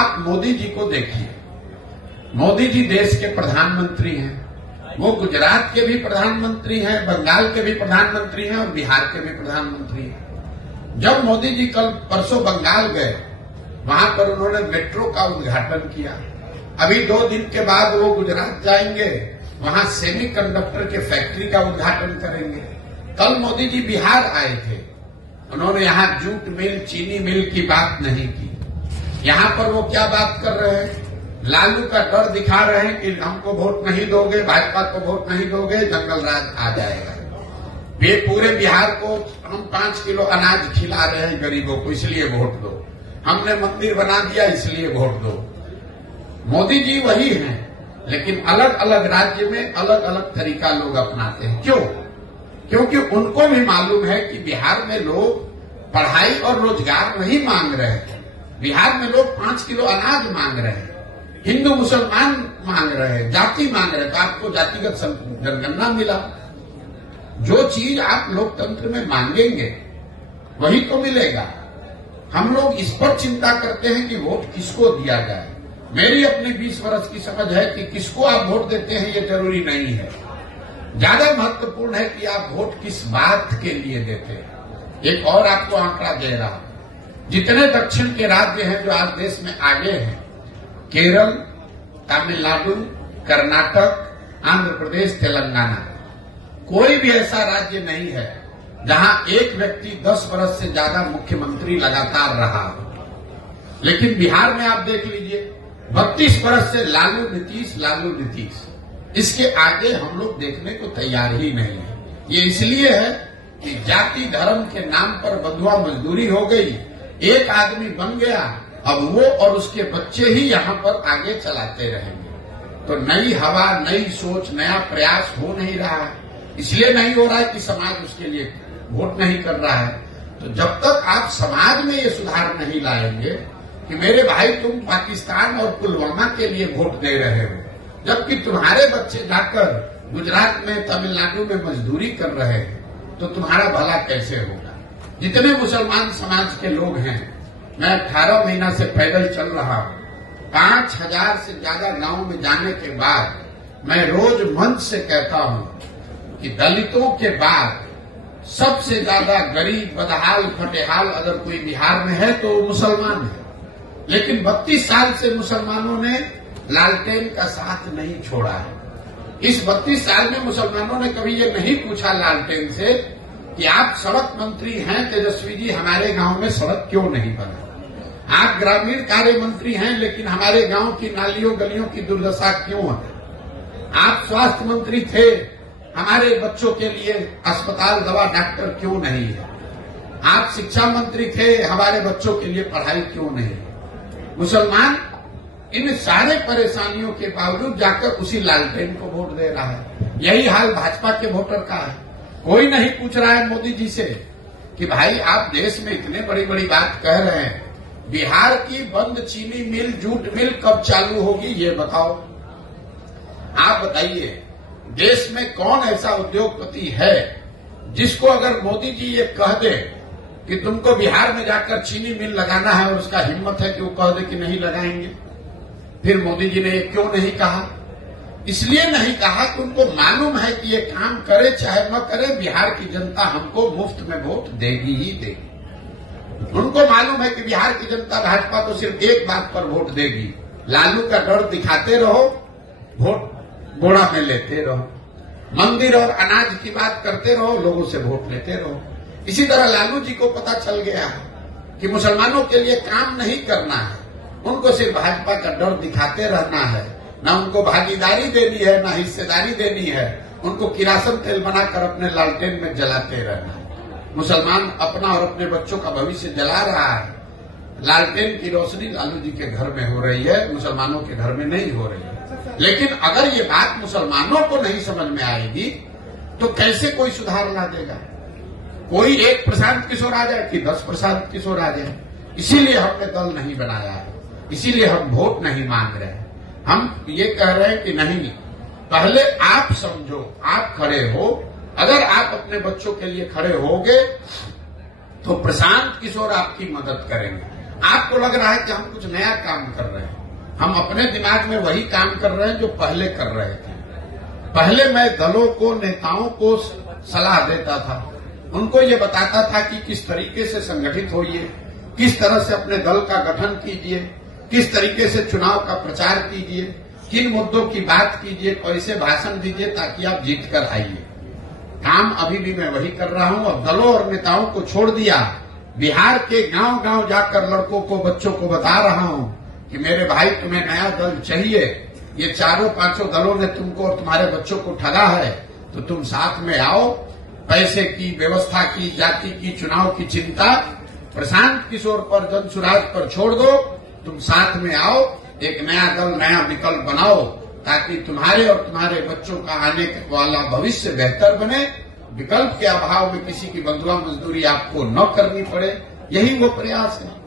आप मोदी जी को देखिए, मोदी जी देश के प्रधानमंत्री हैं, वो गुजरात के भी प्रधानमंत्री हैं, बंगाल के भी प्रधानमंत्री हैं और बिहार के भी प्रधानमंत्री हैं। जब मोदी जी कल परसों बंगाल गए, वहां पर उन्होंने मेट्रो का उद्घाटन किया। अभी 2 दिन के बाद वो गुजरात जाएंगे, वहां सेमीकंडक्टर के फैक्ट्री का उद्घाटन करेंगे। कल मोदी जी बिहार आए थे, उन्होंने यहां जूट मिल, चीनी मिल की बात नहीं की। यहां पर वो क्या बात कर रहे हैं? लालू का डर दिखा रहे हैं कि हमको वोट नहीं दोगे, भाजपा को वोट नहीं दोगे, जंगल राज आ जाएगा। ये पूरे बिहार को हम 5 किलो अनाज खिला रहे हैं गरीबों को, इसलिए वोट दो। हमने मंदिर बना दिया, इसलिए वोट दो। मोदी जी वही हैं, लेकिन अलग अलग राज्य में अलग अलग तरीका लोग अपनाते हैं। क्यों? क्योंकि उनको भी मालूम है कि बिहार में लोग पढ़ाई और रोजगार नहीं मांग रहे हैं। बिहार में लोग 5 किलो अनाज मांग रहे हैं, हिंदू मुसलमान मांग रहे हैं, जाति मांग रहे हैं। तो आपको जातिगत जनगणना मिला। जो चीज आप लोकतंत्र में मांगेंगे वही तो मिलेगा। हम लोग इस पर चिंता करते हैं कि वोट किसको दिया जाए। मेरी अपनी 20 वर्ष की समझ है कि किसको आप वोट देते हैं ये जरूरी नहीं है। ज्यादा महत्वपूर्ण है कि आप वोट किस बात के लिए देते हैं। एक और आपको आंकड़ा दे रहा हूं, जितने दक्षिण के राज्य हैं जो आज देश में आगे हैं, केरल, तमिलनाडु, कर्नाटक, आंध्र प्रदेश, तेलंगाना, कोई भी ऐसा राज्य नहीं है जहां एक व्यक्ति 10 वर्ष से ज्यादा मुख्यमंत्री लगातार रहा हो। लेकिन बिहार में आप देख लीजिए, 32 वर्ष से लालू नीतीश, इसके आगे हम लोग देखने को तैयार ही नहीं है। ये इसलिए है कि जाति धर्म के नाम पर बंधुआ मजदूरी हो गई, एक आदमी बन गया, अब वो और उसके बच्चे ही यहां पर आगे चलाते रहेंगे। तो नई हवा, नई सोच, नया प्रयास हो नहीं रहा है। इसलिए नहीं हो रहा है कि समाज उसके लिए वोट नहीं कर रहा है। तो जब तक आप समाज में ये सुधार नहीं लाएंगे कि मेरे भाई तुम पाकिस्तान और पुलवामा के लिए वोट दे रहे हो, जबकि तुम्हारे बच्चे जाकर गुजरात में, तमिलनाडु में मजदूरी कर रहे हैं, तो तुम्हारा भला कैसे होगा? जितने मुसलमान समाज के लोग हैं, मैं 18 महीना से पैदल चल रहा हूं। 5000 से ज्यादा गांव में जाने के बाद मैं रोज मंच से कहता हूं कि दलितों के बाद सबसे ज्यादा गरीब, बदहाल, फटेहाल अगर कोई बिहार में है तो मुसलमान है। लेकिन 32 साल से मुसलमानों ने लालटेन का साथ नहीं छोड़ा है। इस 32 साल में मुसलमानों ने कभी ये नहीं पूछा लालटेन से कि आप सड़क मंत्री हैं तेजस्वी जी, हमारे गांव में सड़क क्यों नहीं बना? आप ग्रामीण कार्य मंत्री हैं, लेकिन हमारे गांव की नालियों गलियों की दुर्दशा क्यों है? आप स्वास्थ्य मंत्री थे, हमारे बच्चों के लिए अस्पताल, दवा, डॉक्टर क्यों नहीं है? आप शिक्षा मंत्री थे, हमारे बच्चों के लिए पढ़ाई क्यों नहीं है? मुसलमान इन सारे परेशानियों के बावजूद जाकर उसी लालटेन को वोट दे रहा है। यही हाल भाजपा के वोटर का है। कोई नहीं पूछ रहा है मोदी जी से कि भाई आप देश में इतने बड़ी बड़ी बात कह रहे हैं, बिहार की बंद चीनी मिल, जूट मिल कब चालू होगी ये बताओ। आप बताइए, देश में कौन ऐसा उद्योगपति है जिसको अगर मोदी जी ये कह दे कि तुमको बिहार में जाकर चीनी मिल लगाना है और उसका हिम्मत है कि वो कह दे कि नहीं लगाएंगे? फिर मोदी जी ने ये क्यों नहीं कहा? इसलिए नहीं कहा कि उनको मालूम है कि ये काम करे चाहे न करे, बिहार की जनता हमको मुफ्त में वोट देगी ही देगी। उनको मालूम है कि बिहार की जनता भाजपा को सिर्फ एक बात पर वोट देगी, लालू का डर दिखाते रहो, वोट बोड़ा में लेते रहो, मंदिर और अनाज की बात करते रहो, लोगों से वोट लेते रहो। इसी तरह लालू जी को पता चल गया है कि मुसलमानों के लिए काम नहीं करना है, उनको सिर्फ भाजपा का डर दिखाते रहना है। न उनको भागीदारी देनी है, न हिस्सेदारी देनी है, उनको किरासन तेल बनाकर अपने लालटेन में जलाते रहना है। मुसलमान अपना और अपने बच्चों का भविष्य जला रहा है। लालटेन की रोशनी लालू जी के घर में हो रही है, मुसलमानों के घर में नहीं हो रही है। लेकिन अगर ये बात मुसलमानों को नहीं समझ में आएगी तो कैसे कोई सुधार ला देगा? कोई एक प्रशांत किशोर आ जाए कि 10 प्रशांत किशोर आ जाए। इसीलिए हमने दल नहीं बनाया है, इसीलिए हम वोट नहीं मांग रहे हैं। हम ये कह रहे हैं कि नहीं, पहले आप समझो, आप खड़े हो। अगर आप अपने बच्चों के लिए खड़े होगे तो प्रशांत किशोर आपकी मदद करेंगे। आपको लग रहा है कि हम कुछ नया काम कर रहे हैं। हम अपने दिमाग में वही काम कर रहे हैं जो पहले कर रहे थे। पहले मैं दलों को, नेताओं को सलाह देता था, उनको ये बताता था कि किस तरीके से संगठित होइए, किस तरह से अपने दल का गठन कीजिए, किस तरीके से चुनाव का प्रचार कीजिए, किन मुद्दों की बात कीजिए, कैसे भाषण दीजिए ताकि आप जीत कर आइए। काम अभी भी मैं वही कर रहा हूं और दलों और नेताओं को छोड़ दिया। बिहार के गांव गांव जाकर लड़कों को, बच्चों को बता रहा हूं कि मेरे भाई तुम्हें नया दल चाहिए, ये चारों पांचों दलों ने तुमको और तुम्हारे बच्चों को ठगा है, तो तुम साथ में आओ। पैसे की, व्यवस्था की, जाति की, चुनाव की चिंता प्रशांत किशोर पर, जनसुराज पर छोड़ दो। तुम साथ में आओ, एक नया दल, नया विकल्प बनाओ ताकि तुम्हारे और तुम्हारे बच्चों का आने वाला भविष्य बेहतर बने। विकल्प के अभाव में किसी की बंधुआ मजदूरी आपको न करनी पड़े, यही वो प्रयास है।